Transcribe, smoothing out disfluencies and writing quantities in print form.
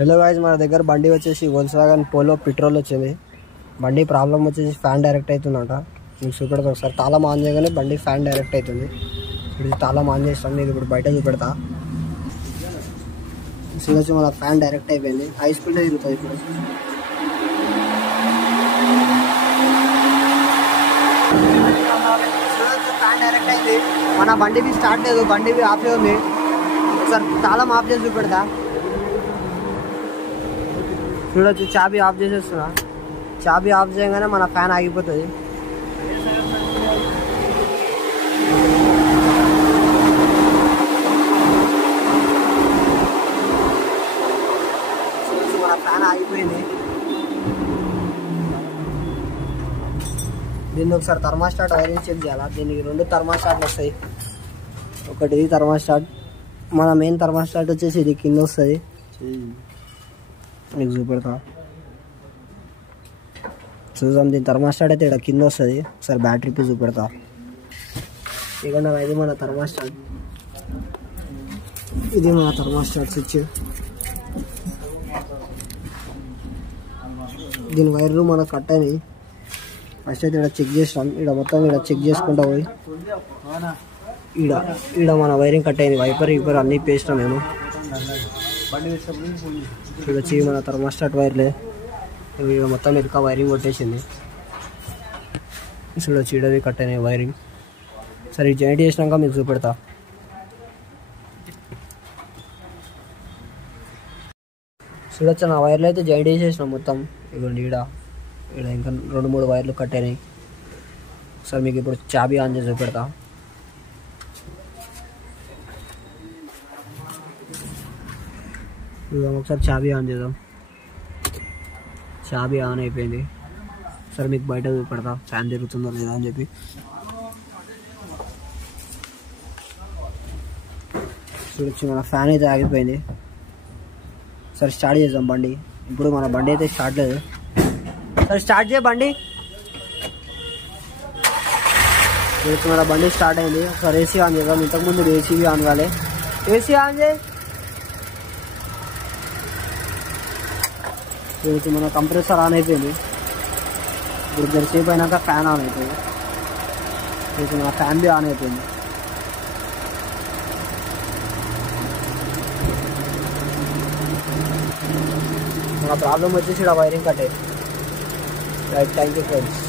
Hello guys, మన దగ్గర బండి వచ్చేసి వోల్క్స్వాగన్ పోలో పెట్రోల్ వచ్చింది. బండి ప్రాబ్లం వచ్చేసి ఫ్యాన్ డైరెక్ట్ అవుతుందంట. మీకు చూపెడతా ఒకసారి. తాళం ఆన్ చేయగానే బండి ఫ్యాన్ డైరెక్ట్ అవుతుంది. ఇప్పుడు తాళం ఆన్ చేస్తాను, మీకు ఇప్పుడు బయట చూపెడతా. చూడొచ్చు, మన ఫ్యాన్ డైరెక్ట్ అయిపోయింది. హై స్పీడ్లో తిరుగుతుంది ఇప్పుడు. చూడొచ్చు, ఫ్యాన్ డైరెక్ట్ అయింది. మన బండికి స్టార్ట్ లేదు, బండికి ఆఫ్ ఉంది. ఒకసారి తాళం ఆఫ్ చేసి చూపెడతా. చూడొచ్చు, చాబీ ఆఫ్ చేసేస్తున్నా. చాబీ ఆఫ్ చేయగానే మన ఫ్యాన్ ఆగిపోతుంది. మన ఫ్యాన్ ఆగిపోయింది. దీన్ని ఒకసారి థర్మాస్టాట్ వైరింగ్ చెక్ చేయాలా. దీనికి 2 థర్మాస్టాట్లు వస్తాయి. ఒకటి ఇది థర్మాస్టాట్, మన మెయిన్ థర్మాస్టాట్ వచ్చేసి ఇది కింద వస్తుంది. మీకు చూపెడతా. చూద్దాం, దీని థర్మాస్టాట్ అయితే ఇక్కడ కింద వస్తుంది. ఒకసారి బ్యాటరీకి చూపెడతా. ఇక ఇది మన థర్మాస్టాట్, ఇది మన థర్మాస్టాట్ స్విచ్. దీని వైర్లు మనకు కట్ అయినాయి. ఫస్ట్ అయితే ఇక్కడ చెక్ చేసినాం. ఇక్కడ మొత్తం ఇక్కడ చెక్ చేసుకుంటా పోయి ఈడ మన వైరింగ్ కట్ అయింది. వైపర్ అన్నీ పేసినా నేను. ఇక్కడ వచ్చి మన థర్మాస్టాట్ వైర్లే ఇక్కడ మొత్తం ఇరుక వైరింగ్ కొట్టేసింది. చూడొచ్చు, ఈడవి కట్ అయినాయి వైరింగ్. సరే, జాయింట్ చేసినాక మీకు చూపెడతా. చూడొచ్చు, నా వైర్లు అయితే జాయింట్ చేసేసినాం మొత్తం. ఇవ్వండి, ఈడ ఇంకా 2-3 వైర్లు కట్ అయినాయి. సరే, మీకు ఇప్పుడు చాబీ ఆన్ చేసి చూపెడతా. ఒకసారి చాబీ ఆన్ చేద్దాం. చాబీ ఆన్ అయిపోయింది. సరే, మీకు బయట చూపెడతా ఫ్యాన్ తిరుగుతుందో లేదా అని చెప్పి. చూడొచ్చు, మన ఫ్యాన్ అయితే ఆగిపోయింది. సరే, స్టార్ట్ చేద్దాం బండి. ఇప్పుడు మన బండి అయితే స్టార్ట్ లేదు. సరే, స్టార్ట్ చేయ బండి. చూడొచ్చు, మన బండి స్టార్ట్ అయింది. ఒకసారి ఏసీ ఆన్ చేద్దాం. ఇంతకుముందు ఏసీ ఆన్ కాలే. ఏసీ ఆన్ చేయి. చూడొచ్చు, మన కంప్రెసర్ ఆన్ అయిపోయింది. ఇప్పుడు జరసేపు అయినాక ఫ్యాన్ ఆన్ అయిపోయింది. చూడొచ్చు, మన ఫ్యాన్ బి ఆన్ అయిపోయింది. మన ప్రాబ్లం వచ్చేసి ఇక్కడ వైరింగ్ కట్ అయ్యింది. Right, thank you friends.